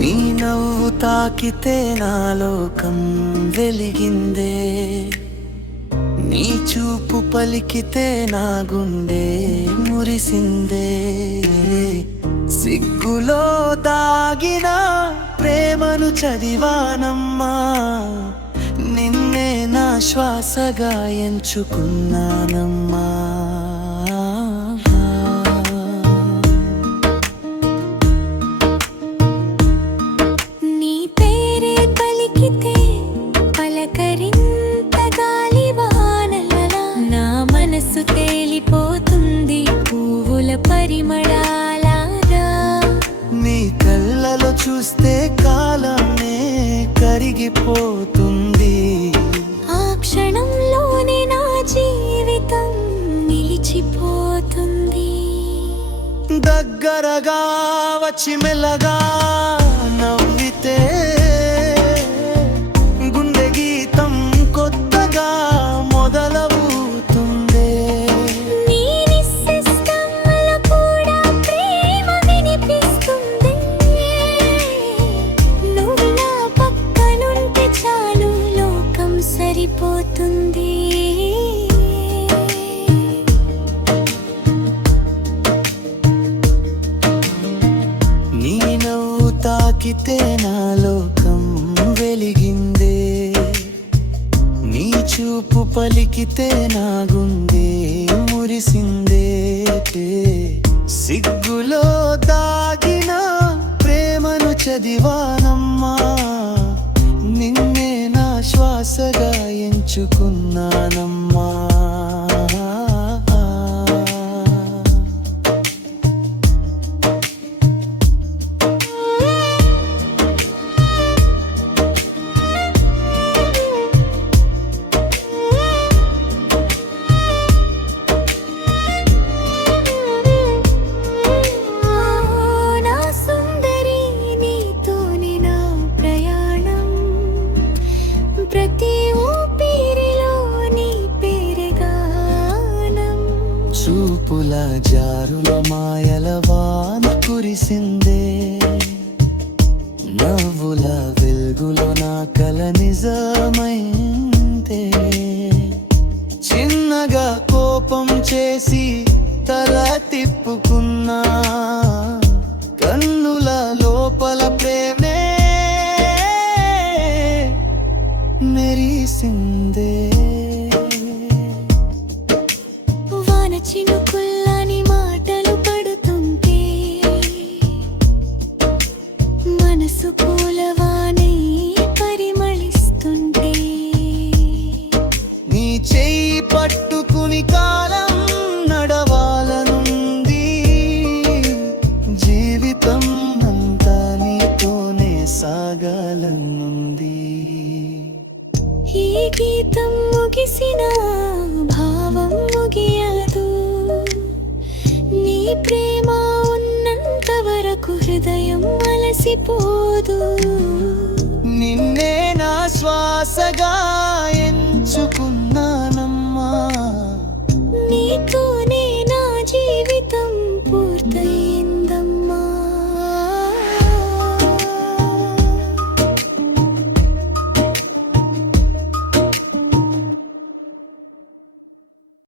నీ నవ్వు తాకితే నా లోకం వెలిగిందే, నీ చూపు పలికితే నా గుండె మురిసిందే. సిగ్గులో దాగిన ప్రేమను చదివానమ్మా, నిన్నే నా శ్వాసగా ఎంచుకున్నానమ్మా. నీ పేరే పలికితే పలకరింత గాలివానలా నా మనసు తేలిపోతుంది పువ్వుల పరిమళాలాగా. నీ కళ్ళలో చూస్తే కాలమే కరిగిపోతుంది, ఆ క్షణంలోనే నా జీవితం నిలిచిపోతుంది. దగ్గరగా వచ్చి మెల్లగా నవ్వితే గుండె గీతం కొత్తగా మొదలవుతుందే. నీ నిశ్శబ్దంలో కూడా ప్రేమ వినిపిస్తుంది, నువ్వు నా పక్కనుంటే చాలు లోకం సరిపోతుంది. నీ నవ్వు తాకితే నా లోకం వెలిగిందే, నీ చూపు పలికితే నా గుండె మురిసిందే. సిగ్గులో దాగిన ప్రేమను చదివానమ్మా, నిన్నే నా శ్వాసగా ఎంచుకున్నానమ్మా. నా సుందరి నీతోనే నా ప్రయాణం, ప్రతి ఊపిరిలో నీ పేరే గానం. చూపుల జారుల మాయల వాన కురిసిందే, నవ్వుల వెలుగులో నా కల నిజమైందే. చిన్నగా కోపం చేసి తల తిప్పుకున్నా, కన్నుల లోపల ప్రేమే మెరిసిందే. వాన చినుకుల్లాని మాటలు పడుతుంటే, మనసు పూలవానై పరిమళిస్తుంటే, నీ చెయ్యి పట్టుకుని కాలం నడవాలనుంది, జీవితం అంతా నీతోనే సాగాలనుంది. ఈ గీతం ముగిసిన భావం ముగియదు, నీ ప్రేమ ఉన్నంత వరకు హృదయం అలసిపోదు. నిన్నే నా శ్వాసగా ఎంచుకున్నానమ్మా, నీతో